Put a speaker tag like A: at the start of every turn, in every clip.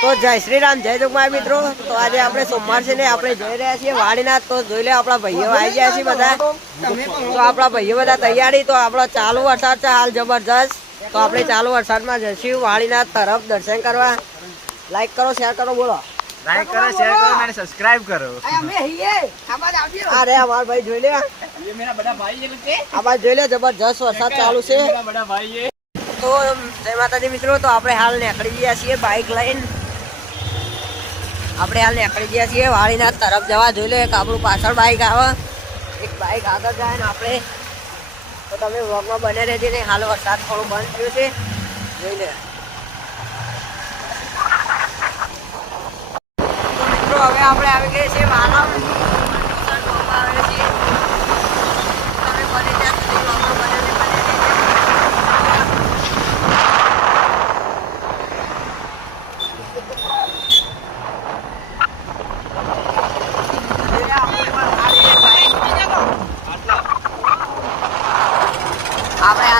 A: તો જય શ્રી રામ જય જોગમાય મિત્રો. તો આજે આપણે સોમવાર છે ને આપણે જોઈ રહ્યા છીએ વાડીના. તો જોઈ લે આપણા ભાઈઓ આવી ગયા છે બધા. તો આપણા ભાઈઓ બધા તૈયારી. તો આપણો ચાલુ વરસાદ છે હાલ જબરજસ્ત. તો આપણે ચાલુ વરસાદમાં જઈશું વાડીના તરફ દર્શન કરવા. લાઈક કરો શેર કરો બોલો.
B: લાઈક કરો શેર કરો અને સબસ્ક્રાઇબ કરો.
A: અરે અમાર ભાઈ જોઈ લે આમાં જોઈ લે જબરજસ્ત વરસાદ ચાલુ છે. તો જય માતાજી મિત્રો તો આપણે હાલ નીકળી ગયા છીએ બાઇક લઈને. આપણે હાલ નીકળી ગયા છીએ વાળીના તરફ જવા જોઈ લો, એક આપણું પાછળ બાઇક આવે. એક બાઇક આગળ જાય ને આપણે, તો તમે વોકમાં બને રહેજે ને, હાલ વરસાદ થોડું બંધ થયું છે. જોઈ લે. મિત્રો, હવે આપણે આવી ગયા છીએ વાલાવ આવે છીએ તમે બને ત્યાં સુધી વ્લોગમાં બને રહે- બને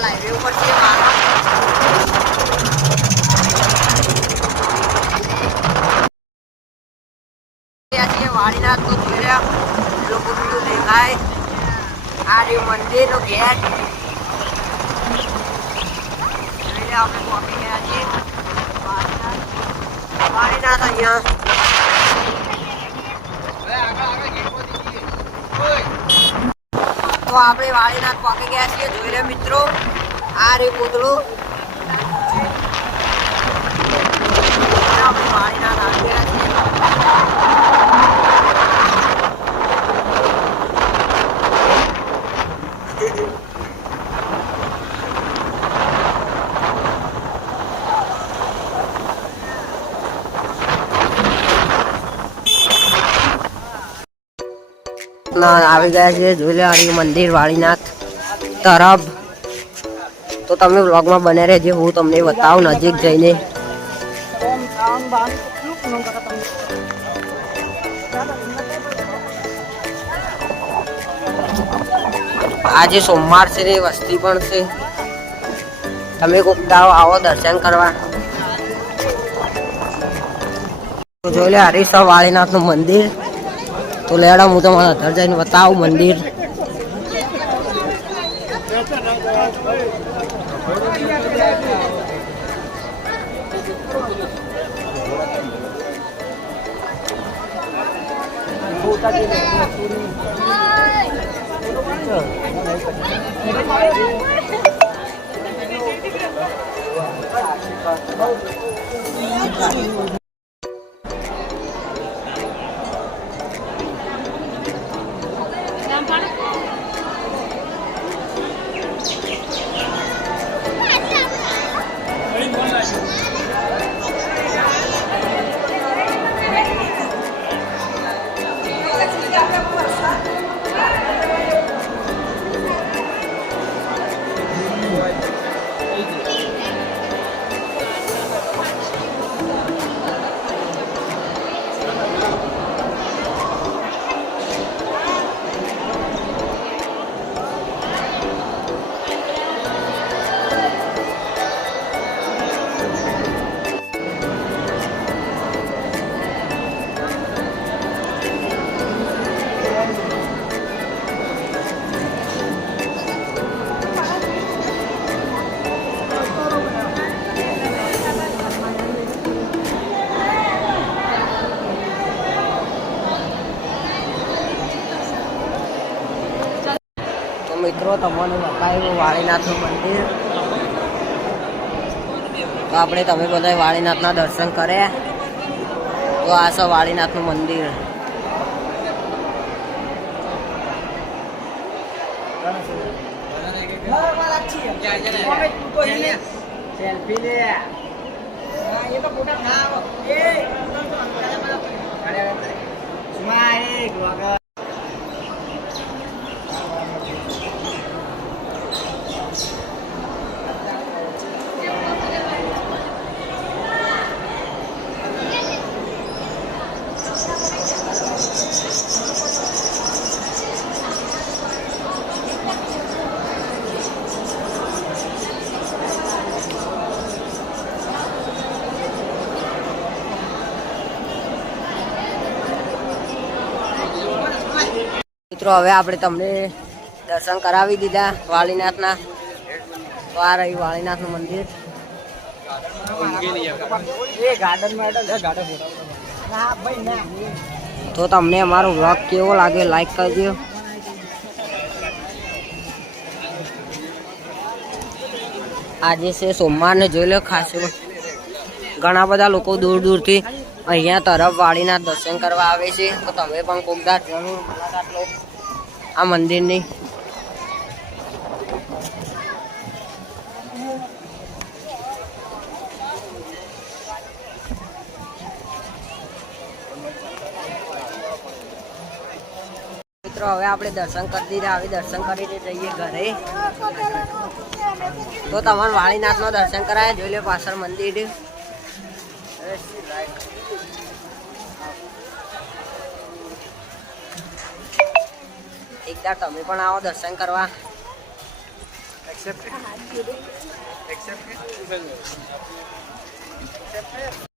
A: રહેજો. વાળીનાથ તો આ રહ્યું મંદિરનો ગેટ આપણે પહોંચી ગયા છીએ વાળીનાથ અહીંયા તો આપણે વાળીનાથ પહોંચી ગયા છીએ જોઈ રહ્યા મિત્રો. આ રે પૂતળું આવી ગયા છે જોઈ લે આ રહ્યું મંદિર વાળીનાથ તરફ. તો તમે વ્લોગમાં બને રહેજો, હું તમને બતાવું નજીક જઈને. આજે સોમવાર છે ને, વસ્તી પણ છે. તમે કોક દાવ આવો દર્શન કરવા. જોઈ લે હરીસા વાળીનાથનું મંદિર. તો લેડા હું તમારા ઘર જઈને બતાવું મંદિર. તો મિત્રો તમને બતાવ્યું વાળીનાથનું મંદિર. તો આપણે તમે બધા વાળીનાથના દર્શન કર્યા તો આ છે વાળીનાથનું મંદિર.
B: સેલ્ફી લે.
A: મિત્રો હવે આપણે તમને દર્શન કરાવી દીધા વાળીનાથના. તો આ રહ્યું વાળીનાથનું મંદિર.
B: એ ગાર્ડનમાં ગાર્ડન ના ભાઈ ના.
A: તો તમને અમારો વ્લોગ કેવો લાગે લાઈક કરજો. આજે છે સોમવારને જોઈ લો ખાસું ઘણા બધા લોકો દૂર દૂરથી અહીંયા તરફ વાળીના દર્શન કરવા આવે છે. તો તમે પણ કોકદાર જરૂર મુલાકાત લો. આ મંદિરની. મિત્રો, હવે આપણે દર્શન કરી દીધા. આવી દર્શન કરીને જઈએ ઘરે. તો તમારે વાળીનાથનો દર્શન કરાય. જોઈ લે પાછળ મંદિર. એકવાર તમે પણ આવો દર્શન કરવા.